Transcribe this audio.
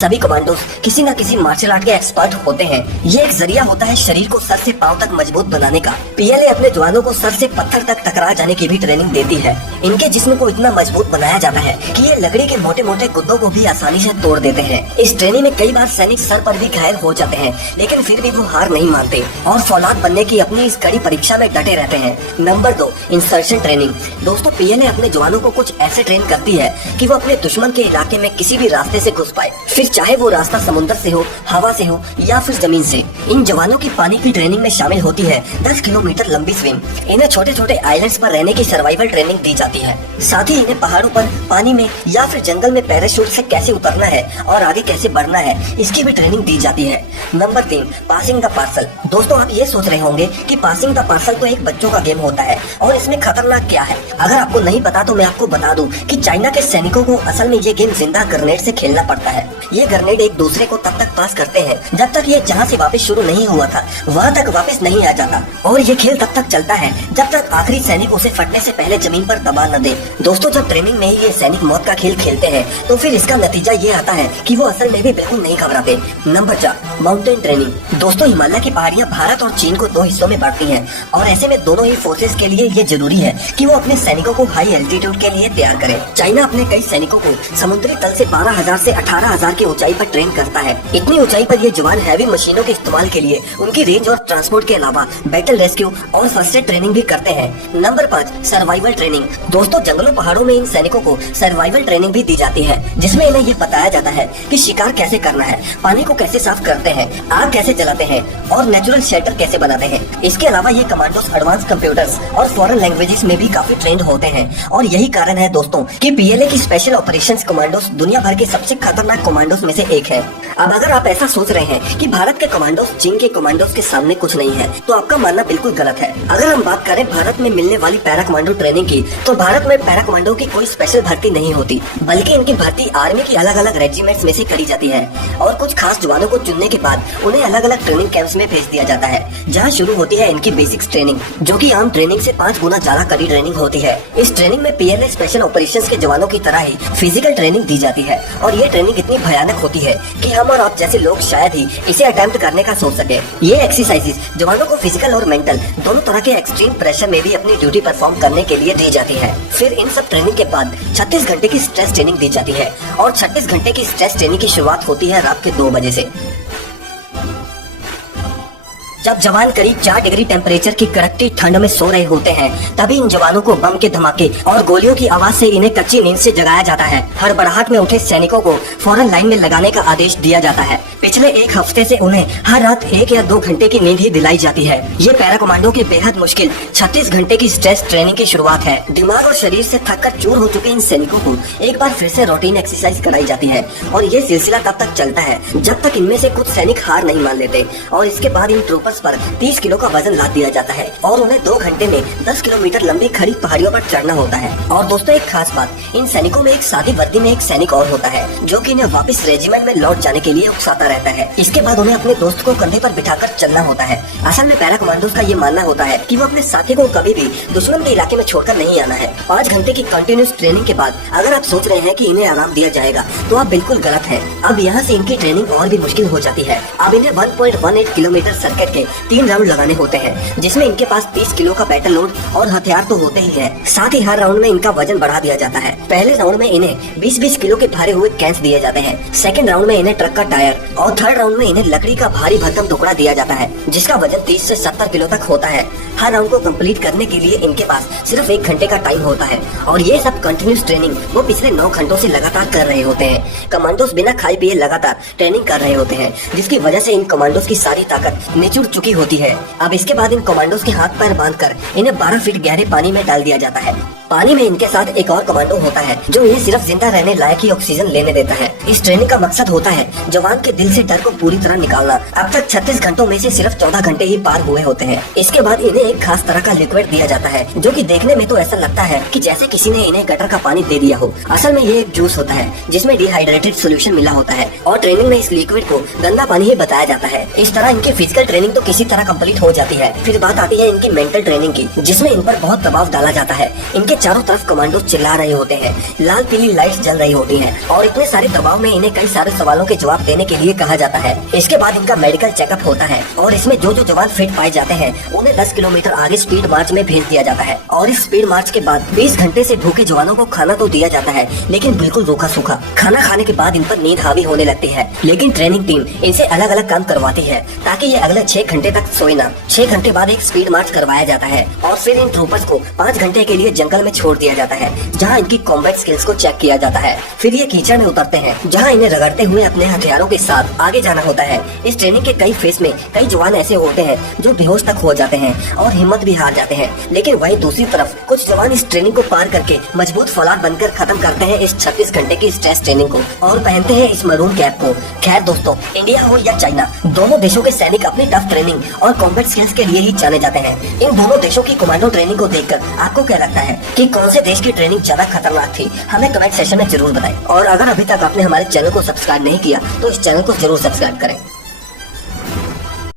सभी कमांडोज किसी न किसी मार्शल आर्ट के एक्सपर्ट होते हैं। ये एक जरिया होता है शरीर को सर से पांव तक मजबूत बनाने का। पीएलए अपने जवानों को सर से पत्थर तक टकरा जाने की भी ट्रेनिंग देती है। इनके जिस्म को इतना मजबूत बनाया जाता है कि ये लकड़ी के मोटे मोटे गुद्दों को भी आसानी से तोड़ देते हैं। इस ट्रेनिंग में कई बार सैनिक सर पर भी घायल हो जाते हैं, लेकिन फिर भी वो हार नहीं मानते और फौलाद बनने की अपनी इस कड़ी परीक्षा में डटे रहते हैं। Number 2, insertion training. दोस्तों, पीएलए अपने जवानों को कुछ ऐसे ट्रेन करती है कि वो अपने दुश्मन के इलाके में किसी भी रास्ते से घुस पाए, फिर चाहे वो रास्ता समुद्र से हो, हवा से हो या फिर जमीन से। इन जवानों की पानी की ट्रेनिंग में शामिल होती है 10 किलोमीटर लंबी स्विम। इन्हें छोटे छोटे आइलैंड्स पर रहने की सर्वाइवल ट्रेनिंग दी जाती है। साथ ही इन्हें पहाड़ों पर, पानी में या फिर जंगल में पैराशूट से कैसे उतरना है और आगे कैसे बढ़ना है, इसकी भी ट्रेनिंग दी जाती है। Number 3, passing the parcel. दोस्तों, आप ये सोच रहे होंगे कि पासिंग द पार्सल तो एक बच्चों का गेम होता है और इसमें खतरनाक क्या है। अगर आपको नहीं पता तो मैं आपको बता दूं कि चाइना के सैनिकों को असल में ये गेम जिंदा ग्रेनेड से खेलना पड़ता है। ये ग्रेनेड एक दूसरे को तब तक पास करते हैं जब तक ये जहाँ से वापस शुरू नहीं हुआ था वहाँ तक वापस नहीं आ जाता, और ये खेल तब तक चलता है जब तक आखिरी सैनिक उसे फटने से पहले जमीन पर दबा न दे। दोस्तों, जब ट्रेनिंग में ही ये सैनिक मौत का खेल खेलते हैं तो फिर इसका नतीजा ये आता है कि वो असल में भी बिल्कुल नहीं घबराते। Number 4, mountain training. दोस्तों, हिमालय की पहाड़ियाँ भारत और चीन को 2 हिस्सों में बांटती हैं और ऐसे में दोनों ही फोर्सेस के लिए ये जरूरी है कि वो अपने सैनिकों को हाई एल्टीट्यूड के लिए तैयार करें। चाइना अपने कई सैनिकों को समुद्री तल से 12,000 से 18,000 की ऊंचाई पर ट्रेन करता है। इतनी ऊंचाई पर ये जवान हैवी मशीनों के इस्तेमाल के लिए उनकी रेंज और ट्रांसपोर्ट के अलावा बैटल रेस्क्यू और फर्स्ट एड ट्रेनिंग भी करते हैं। Number 5, survival training. दोस्तों, जंगलों पहाड़ों में इन सैनिकों को सर्वाइवल ट्रेनिंग भी दी जाती है, जिसमें इन्हें ये बताया जाता है कि शिकार कैसे करना है, पानी को कैसे साफ करते हैं, आग कैसे जलाते हैं और नेचुरल शेल्टर कैसे बनाते हैं। इसके अलावा ये कमांडोज एडवांस कंप्यूटर्स और फॉरेन लैंग्वेजेस में भी काफी ट्रेंड होते हैं और यही कारण है दोस्तों कि पीएलए की स्पेशल ऑपरेशंस कमांडोज दुनिया भर के सबसे खतरनाक कमांडोज में से एक है। अब अगर आप ऐसा सोच रहे हैं कि भारत के कमांडोज चीन के कमांडोज के सामने कुछ नहीं है, तो आपका मानना बिल्कुल गलत है। अगर हम बात करें भारत में मिलने वाली पैरा कमांडो ट्रेनिंग की, तो भारत में पैरा कमांडो की कोई स्पेशल भर्ती नहीं होती, बल्कि इनकी भर्ती आर्मी की अलग अलग रेजिमेंट्स में से करी जाती है और कुछ खास जवानों को चुनने के बाद उन्हें अलग अलग ट्रेनिंग कैंप्स में भेज दिया जाता है, जहाँ शुरू होती है इनकी बेसिक्स ट्रेनिंग, जो की आम ट्रेनिंग से 5 गुना ज्यादा कड़ी ट्रेनिंग होती है। इस ट्रेनिंग में पीएलए स्पेशल ऑपरेशंस के जवानों की तरह ही फिजिकल ट्रेनिंग दी जाती है और ये ट्रेनिंग इतनी भयानक होती है कि हम और आप जैसे लोग शायद ही इसे अटेम्प्ट करने का सोच सके। ये एक्सरसाइजेस जवानों को फिजिकल और मेंटल दोनों तरह के एक्सट्रीम प्रेशर में भी अपनी ड्यूटी परफॉर्म करने के लिए दी जाती है। फिर इन सब ट्रेनिंग के बाद 36 घंटे की स्ट्रेस ट्रेनिंग दी जाती है और 36 घंटे की स्ट्रेस ट्रेनिंग की शुरुआत होती है रात के 2 बजे से। जब जवान करीब 4 डिग्री टेम्परेचर की कड़कती ठंड में सो रहे होते हैं, तभी इन जवानों को बम के धमाके और गोलियों की आवाज से इन्हें कच्ची नींद से जगाया जाता है। हड़बड़ाहट में उठे सैनिकों को फौरन लाइन में लगाने का आदेश दिया जाता है। पिछले 1 हफ्ते से उन्हें हर रात 1 या 2 घंटे की नींद ही दिलाई जाती है। ये पैरा कमांडो की बेहद मुश्किल 36 घंटे की स्ट्रेस ट्रेनिंग की शुरुआत है। दिमाग और शरीर से थककर चूर हो चुके इन सैनिकों को एक बार फिर से रूटीन एक्सरसाइज कराई जाती है और ये सिलसिला तब तक चलता है जब तक इनमें से कुछ सैनिक हार नहीं मान लेते और इसके बाद इन ट्रूपर्स पर 30 किलो का वजन लाद दिया जाता है और उन्हें 2 घंटे में 10 किलोमीटर लंबी खड़ी पहाड़ियों पर चढ़ना होता है। और दोस्तों, एक खास बात, इन सैनिकों में एक सादी वर्दी में एक सैनिक और होता है जो कि इन्हें वापस रेजिमेंट में लौट जाने के लिए उकसाता रहता है। इसके बाद उन्हें अपने दोस्त को कंधे पर बिठाकर चलना होता है। असल में पैरा कमांडोज का ये मानना होता है कि वो अपने साथी को कभी भी दुश्मन के इलाके में छोड़कर नहीं आना है। 5 घंटे की कंटिन्यूस ट्रेनिंग के बाद अगर आप सोच रहे हैं कि इन्हें आराम दिया जाएगा, तो आप बिल्कुल गलत हैं। अब यहाँ से इनकी ट्रेनिंग और भी मुश्किल हो जाती है। अब इन्हें 1.18 किलोमीटर सर्किट के 3 राउंड लगाने होते हैं, जिसमें इनके पास 30 किलो का बैटल लोड और हथियार तो होते ही है। साथ ही हर राउंड में इनका वजन बढ़ा दिया जाता है। पहले राउंड में इन्हें 20-20 किलो के भारे हुए कैंस दिए जाते हैं। सेकंड राउंड में इन्हें ट्रक का टायर और थर्ड राउंड में इन्हें लकड़ी का भारी भरकम टुकड़ा दिया जाता है, जिसका वजन 30 से 70 किलो तक होता है। हर राउंड को कंप्लीट करने के लिए इनके पास सिर्फ 1 घंटे का टाइम होता है और ये सब कंटिन्यूस ट्रेनिंग वो पिछले 9 घंटों से लगातार कर रहे होते हैं। कमांडोज बिना खाए पिए लगातार ट्रेनिंग कर रहे होते हैं, जिसकी वजह से इन कमांडोज की सारी ताकत निचुड़ चुकी होती है। अब इसके बाद इन कमांडोज के हाथ पैर बांधकर इन्हें 12 फीट गहरे पानी में डाल दिया जाता है। पानी में इनके साथ एक और कमांडो होता है जो इन्हें सिर्फ जिंदा रहने लायक ही ऑक्सीजन लेने देता है। इस ट्रेनिंग का मकसद होता है जवान के दिल से डर को पूरी तरह निकालना। अब तक 36 घंटों में से सिर्फ 14 घंटे ही पार हुए होते हैं। इसके बाद इन्हें एक खास तरह का लिक्विड दिया जाता है, जो कि देखने में तो ऐसा लगता है कि जैसे किसी ने इन्हें गटर का पानी दे दिया हो। असल में ये एक जूस होता है जिसमें डिहाइड्रेटेड सोल्यूशन मिला होता है और ट्रेनिंग में इस लिक्विड को गंदा पानी ही बताया जाता है। इस तरह इनकी फिजिकल ट्रेनिंग तो तो किसी तरह कंप्लीट हो जाती है। फिर बात आती है इनकी मेंटल ट्रेनिंग की, जिसमें इन पर बहुत दबाव डाला जाता है। इनके चारों तरफ कमांडो चिल्ला रहे होते हैं, लाल पीली लाइट्स जल रही होती हैं और इतने सारे दबाव में इन्हें कई सारे सवालों के जवाब देने के लिए कहा जाता है। इसके बाद इनका मेडिकल चेकअप होता है और इसमें जो जो जवान फिट पाए जाते हैं उन्हें 10 किलोमीटर आगे स्पीड मार्च में भेज दिया जाता है। और इस स्पीड मार्च के बाद 20 घंटे से भूखे जवानों को खाना तो दिया जाता है, लेकिन बिल्कुल रूखा सूखा। खाना खाने के बाद इन पर नींद हावी होने लगती है, लेकिन ट्रेनिंग टीम इनसे अलग अलग काम करवाती है ताकि ये अगले 6 घंटे तक सोए ना। 6 घंटे बाद एक स्पीड मार्च करवाया जाता है और फिर इन ट्रूपर्स को 5 घंटे के लिए जंगल में छोड़ दिया जाता है, जहाँ इनकी कॉम्बैट स्किल्स को चेक किया जाता है। फिर ये कीचड़ में उतरते हैं, जहाँ इन्हें रगड़ते हुए अपने हथियारों के साथ आगे जाना होता है। इस ट्रेनिंग के कई फेज में कई जवान ऐसे होते हैं जो बेहोश तक हो जाते हैं और हिम्मत भी हार जाते हैं, लेकिन वहीं दूसरी तरफ कुछ जवान इस ट्रेनिंग को पार करके मजबूत फौलाद बनकर खत्म करते हैं इस 36 घंटे की स्ट्रेस ट्रेनिंग को और पहनते हैं इस मरून कैप को। खैर दोस्तों, इंडिया हो या चाइना, दोनों देशों के सैनिक अपनी टफ ट्रेनिंग और कॉम्बैट स्किल्स के लिए ही जाने जाते हैं। इन दोनों देशों की कमांडो ट्रेनिंग को देखकर आपको क्या लगता है कि कौन से देश की ट्रेनिंग ज्यादा खतरनाक थी? हमें कमेंट सेक्शन में जरूर बताएं। और अगर अभी तक आपने हमारे चैनल को सब्सक्राइब नहीं किया तो इस चैनल को जरूर सब्सक्राइब करें।